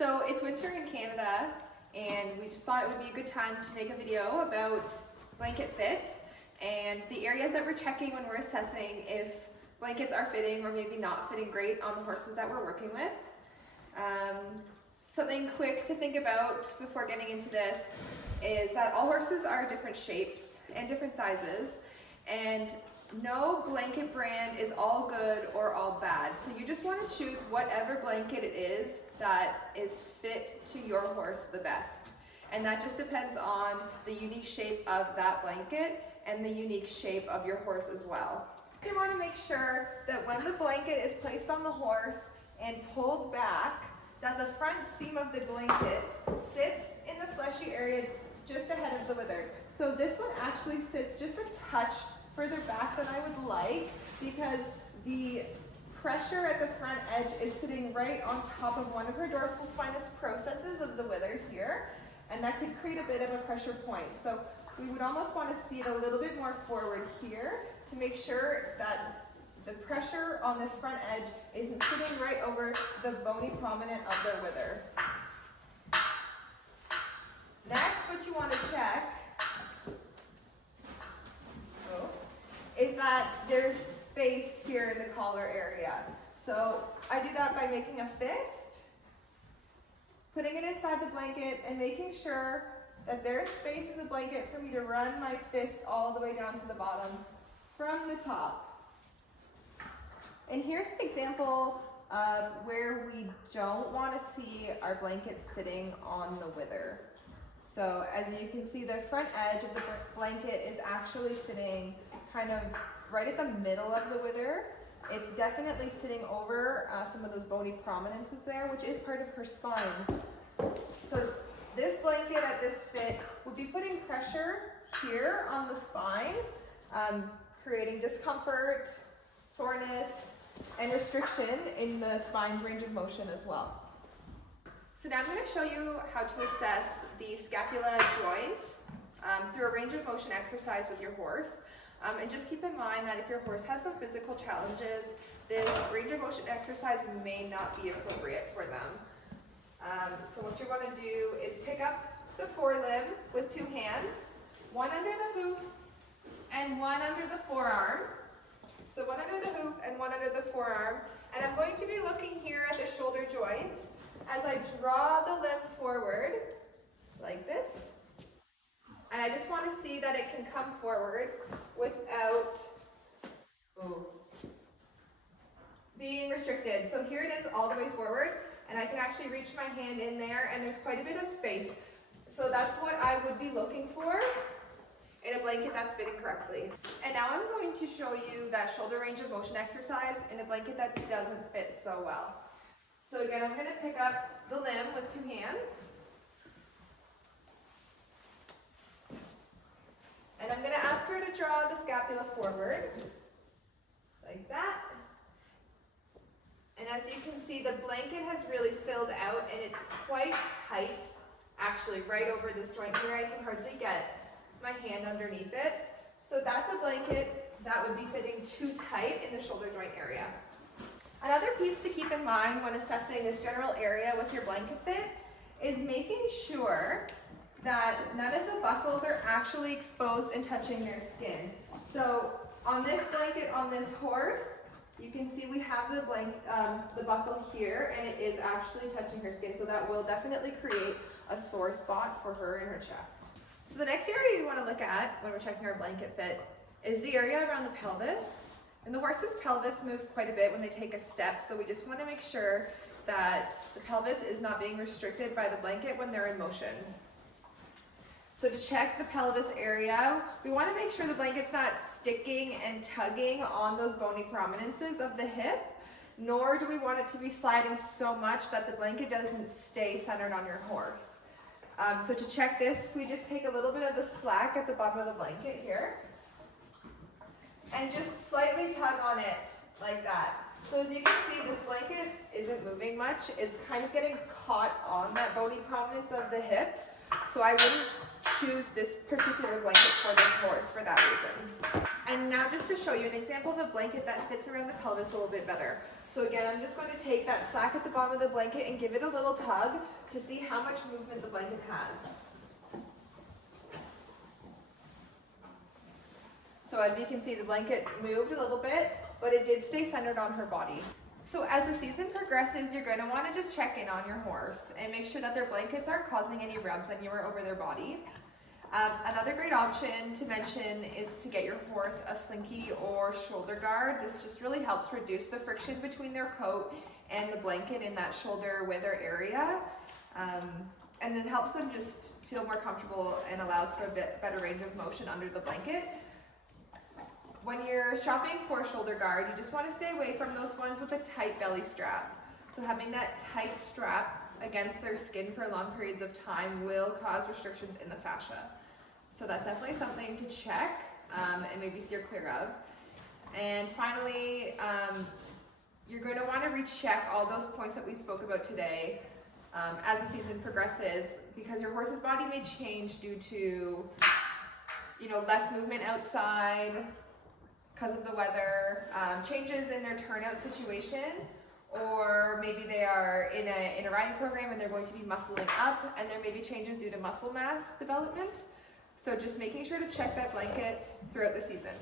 So it's winter in Canada, and we just thought it would be a good time to make a video about blanket fit and the areas that we're checking when we're assessing if blankets are fitting or maybe not fitting great on the horses that we're working with. Something quick to think about before getting into this is that all horses are different shapes and different sizes, and no blanket brand is all good or all bad. So you just want to choose whatever blanket it is that is fit to your horse the best. And that just depends on the unique shape of that blanket and the unique shape of your horse as well. So you want to make sure that when the blanket is placed on the horse and pulled back, that the front seam of the blanket sits in the fleshy area just ahead of the wither. So this one actually sits just a touch further back than I would like, because the pressure at the front edge is sitting right on top of one of her dorsal spinous processes of the wither here, and that could create a bit of a pressure point. So we would almost want to see it a little bit more forward here to make sure that the pressure on this front edge isn't sitting right over the bony prominent of their wither. Next, what you want to check is that there's space here in the collar area. So I do that by making a fist, putting it inside the blanket, and making sure that there's space in the blanket for me to run my fist all the way down to the bottom from the top. And here's an example of where we don't want to see our blanket sitting on the wither. So as you can see, the front edge of the blanket is actually sitting kind of right at the middle of the wither. It's definitely sitting over some of those bony prominences there, which is part of her spine. So this blanket at this fit would be putting pressure here on the spine, creating discomfort, soreness, and restriction in the spine's range of motion as well. So now I'm going to show you how to assess the scapula joint through a range of motion exercise with your horse. And just keep in mind that if your horse has some physical challenges, this range of motion exercise may not be appropriate for them. So what you want to do is pick up the forelimb with two hands, one under the hoof and one under the forearm. So one under the hoof and one under the forearm. And I'm going to be looking here at the shoulder joint as I draw the limb forward like this. And I just want to see that it can come forward without being restricted. So here it is all the way forward, and I can actually reach my hand in there, and there's quite a bit of space. So that's what I would be looking for in a blanket that's fitting correctly. And now I'm going to show you that shoulder range of motion exercise in a blanket that doesn't fit so well. So again, I'm going to pick up the limb with two hands. And I'm going to ask her to draw the scapula forward, like that. And as you can see, the blanket has really filled out, and it's quite tight, actually, right over this joint here. I can hardly get my hand underneath it. So that's a blanket that would be fitting too tight in the shoulder joint area. Another piece to keep in mind when assessing this general area with your blanket fit is making sure that none of the buckles are actually exposed and touching their skin. So on this blanket on this horse, you can see we have the buckle here, and it is actually touching her skin, so that will definitely create a sore spot for her in her chest. So the next area you want to look at when we're checking our blanket fit is the area around the pelvis. And the horse's pelvis moves quite a bit when they take a step, so we just want to make sure that the pelvis is not being restricted by the blanket when they're in motion. So to check the pelvis area, we want to make sure the blanket's not sticking and tugging on those bony prominences of the hip, nor do we want it to be sliding so much that the blanket doesn't stay centered on your horse. So to check this, we just take a little bit of the slack at the bottom of the blanket here, and just slightly tug on it like that. So as you can see, this blanket isn't moving much. It's kind of getting caught on that bony prominence of the hip. So I wouldn't choose this particular blanket for this horse for that reason. And now just to show you an example of a blanket that fits around the pelvis a little bit better. So again, I'm just going to take that sack at the bottom of the blanket and give it a little tug to see how much movement the blanket has. So as you can see, the blanket moved a little bit, but it did stay centered on her body. So as the season progresses, you're going to want to just check in on your horse and make sure that their blankets aren't causing any rubs anywhere over their body. Another great option to mention is to get your horse a slinky or shoulder guard. This just really helps reduce the friction between their coat and the blanket in that shoulder wither area. And then helps them just feel more comfortable and allows for a bit better range of motion under the blanket. When you're shopping for a shoulder guard, you just want to stay away from those ones with a tight belly strap. So having that tight strap against their skin for long periods of time will cause restrictions in the fascia. So that's definitely something to check and maybe steer clear of. And finally, you're going to want to recheck all those points that we spoke about today as the season progresses, because your horse's body may change due to, less movement outside because of the weather, changes in their turnout situation, or maybe they are in a riding program and they're going to be muscling up, and there may be changes due to muscle mass development. So just making sure to check that blanket throughout the season.